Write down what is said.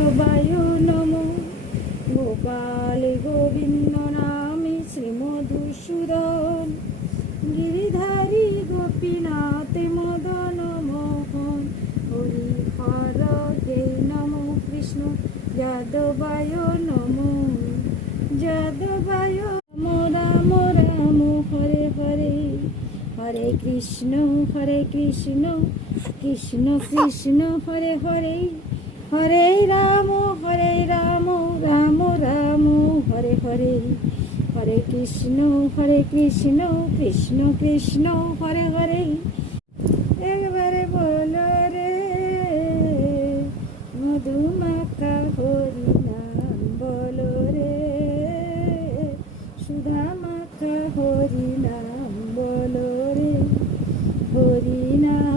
কেশবায় নমো। গোপাল গোবিন্দ নামে শ্রীমধুসূদন, গিরিধারী গোপীনাথ মদন মোহন। হরি হর হে নমো কৃষ্ণ যাদবায় নমো। যাদবায় নমো। রাম রাম হরে হরে, হরে কৃষ্ণ কৃষ্ণ কৃষ্ণ হরে হরে, হরে রাম রাম রাম হরে হরে। হরে কৃষ্ণ কৃষ্ণ কৃষ্ণ হরে হরে। একবারে বলো রে, মধুমাখা হরি নাম বলো রে, সুধা মাখা হরি নাম বলো রে, হরি নাম